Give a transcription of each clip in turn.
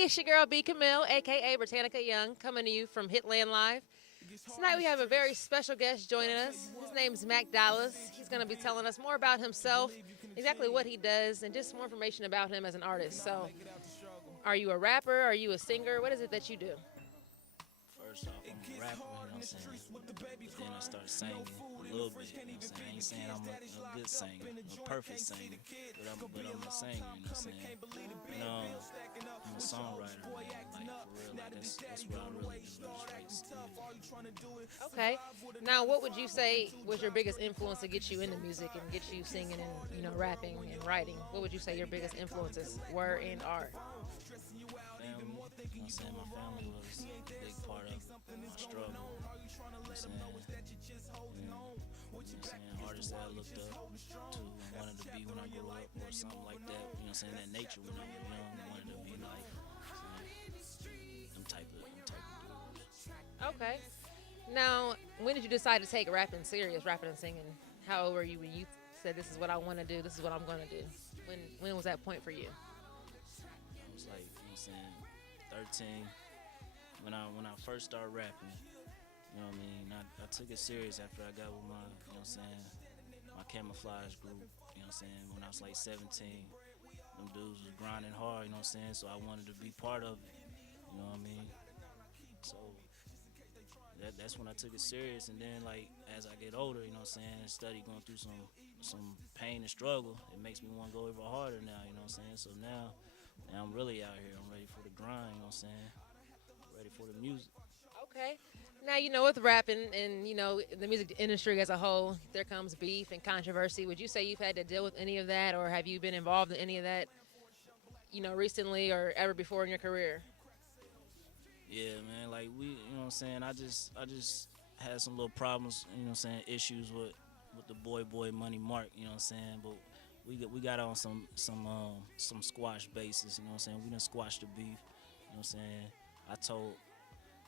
Hey, it's your girl B.CAMILLE, aka Britannica Young, coming to you from HITLAND Live. Tonight we have a very special guest joining us. His name's Dolla. He's going to be telling us more about himself, exactly what he does, and just more information about him as an artist. So, are you a rapper? Are you a singer? What is it that you do? First off, I'm a rapper, you know what I'm saying? But then I started singing a little bit, you know what I'm saying? I ain't saying I'm a good singer, a perfect singer, but I'm a singer, you know what I'm saying? And I'm a songwriter, man. Like, for real, like, that's what I really do. I just write still. Okay. Now, what would you say was your biggest influence to get you into music and get you singing and, rapping and writing? What would you say your biggest influences were and are? Family, you know what I'm saying? My family was a big part of my struggle, you know what I'm saying? And, you know what I'm saying? Artists that I looked up to and wanted to be when I grew up or something like that, you know what I'm saying? That nature when I was young, wanted to be like, them type of dudes. Okay. Now, when did you decide to take rapping serious, rapping and singing? How old were you when you said, this is what I want to do, this is what I'm going to do? When was that point for you? I was like, you know what I'm saying, 13, when I first started rapping, you know what I mean? I took it serious after I got with my, you know what I'm saying, my camouflage group, you know what I'm saying, when I was like 17. Them dudes was grinding hard, you know what I'm saying, so I wanted to be part of it, you know what I mean? So that's when I took it serious, and then like as I get older, you know what I'm saying, and study going through some pain and struggle, it makes me want to go even harder now, you know what I'm saying? So now I'm really out here. I'm ready for the grind, you know what I'm saying? Ready for the music. Okay. Now, with rapping and, the music industry as a whole, there comes beef and controversy. Would you say you've had to deal with any of that, or have you been involved in any of that, recently or ever before in your career? Yeah, man, like you know what I'm saying? I just had some little problems, you know what I'm saying, issues with the boy Money Mark, you know what I'm saying? But we got on some squash bases, you know what I'm saying? We done squashed the beef, you know what I'm saying? I told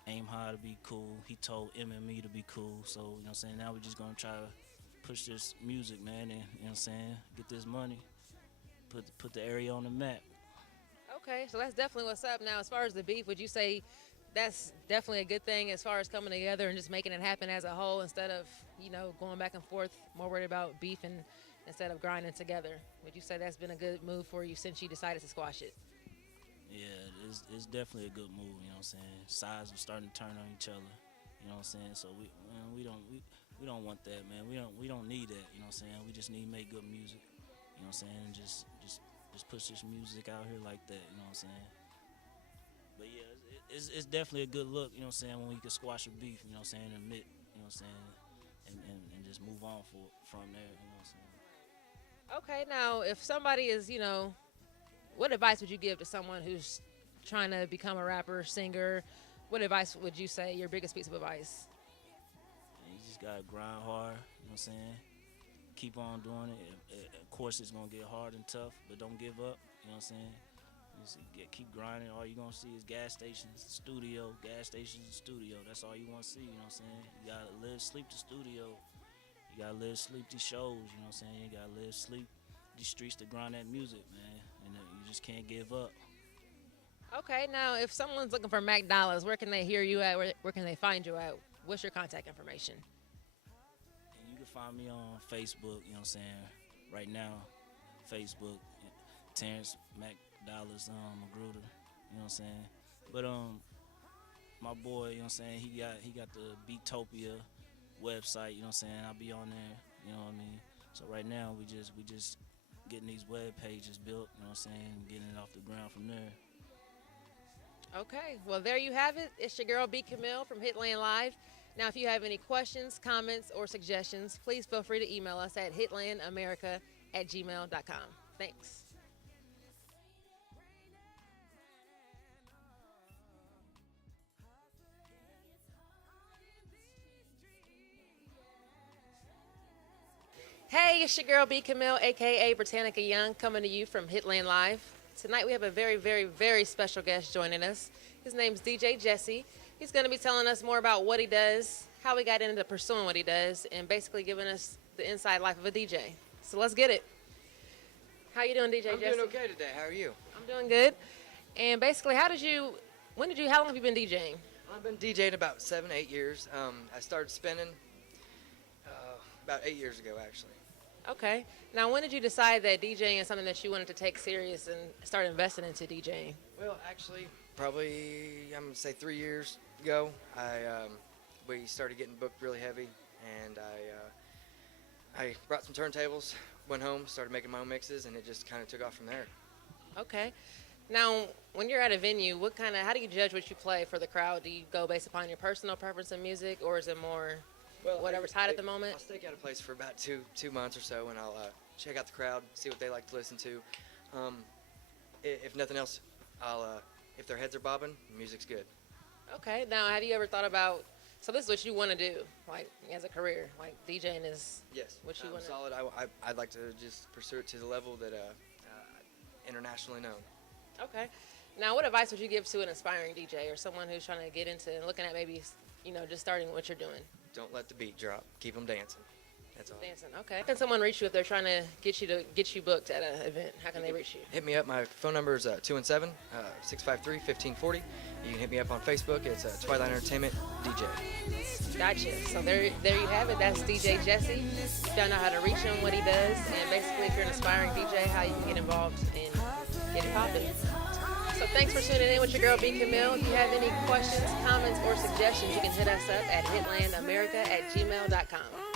Aim High to be cool. He told MME to be cool. So, you know what I'm saying? Now we're just gonna try to push this music, man, and you know what I'm saying? Get this money, put the area on the map. Okay, so that's definitely what's up. Now, as far as the beef, would you say that's definitely a good thing as far as coming together and just making it happen as a whole instead of, going back and forth, more worried about beef and instead of grinding together? Would you say that's been a good move for you since you decided to squash it? Yeah, it's definitely a good move, you know what I'm saying? Sides are starting to turn on each other, you know what I'm saying? So we don't want that, man. We don't need that, you know what I'm saying? We just need to make good music, you know what I'm saying? And just push this music out here like that, you know what I'm saying? But yeah, it's definitely a good look, you know what I'm saying, when we can squash a beef, you know what I'm saying, admit, you know what I'm saying, and just move on from there, you know what I'm saying? Okay, now, if somebody is, what advice would you give to someone who's trying to become a rapper, singer? What advice would you say, your biggest piece of advice? And you just gotta grind hard, you know what I'm saying? Keep on doing it. Of course, it's gonna get hard and tough, but don't give up, you know what I'm saying? Just keep grinding. All you're gonna see is gas stations, studio, gas stations, studio. That's all you wanna see, you know what I'm saying? You gotta live, sleep the studio. You gotta live, sleep these shows, you know what I'm saying? You gotta live, sleep these streets to grind that music, man. And you just can't give up. Okay, now, if someone's looking for Dolla, where can they hear you at? Where can they find you at? What's your contact information? And you can find me on Facebook, you know what I'm saying? Right now, Facebook, Terrence Dollars, Magruder, you know what I'm saying? But my boy, you know what I'm saying, he got the Beatopia website, you know what I'm saying? I'll be on there, you know what I mean? So right now we just getting these web pages built, you know what I'm saying, getting it off the ground from there. Okay, well, there you have it. It's your girl B.CAMILLE from HITLAND Live. Now, if you have any questions, comments, or suggestions, please feel free to email us at hitlandamerica@gmail.com. Thanks. Hey, it's your girl B.CAMILLE, aka Britannica Young, coming to you from HITLAND Live. Tonight we have a very, very, very special guest joining us. His name's DJ Jesse. He's going to be telling us more about what he does, how he got into pursuing what he does, and basically giving us the inside life of a DJ. So let's get it. How you doing, DJ I'm Jesse? doing okay today. How are you? I'm doing good. And basically, how long have you been DJing? I've been DJing about 7, 8 years. I started spinning about 8 years ago, actually. Okay. Now, when did you decide that DJing is something that you wanted to take serious and start investing into DJing? Well, actually, probably I'm gonna say 3 years ago. We started getting booked really heavy, and I brought some turntables, went home, started making my own mixes, and it just kind of took off from there. Okay. Now, when you're at a venue, how do you judge what you play for the crowd? Do you go based upon your personal preference in music, or is it more whatever's hot at the moment? I'll stake out a place for about two months or so, and I'll check out the crowd, see what they like to listen to. If nothing else, if their heads are bobbing, music's good. Okay. Now, have you ever thought about, so this is what you want to do, like as a career, like DJing is Yes, what you want to. solid. I'd like to just pursue it to the level that internationally known. Okay. Now, what advice would you give to an aspiring DJ or someone who's trying to get into and looking at maybe, just starting what you're doing? Don't let the beat drop. Keep them dancing. That's all. Dancing. Okay. How can someone reach you if they're trying to get you booked at an event? How can they reach you? Hit me up. My phone number is 217-653-1540. You can hit me up on Facebook. It's Twilight Entertainment DJ. Gotcha. So there you have it. That's DJ Jesse. If y'all know how to reach him, what he does, and basically if you're an aspiring DJ, how you can get involved and get it popping. So thanks for tuning in with your girl B.CAMILLE. If you have any questions, comments, or suggestions, you can hit us up at hitlandamerica@gmail.com.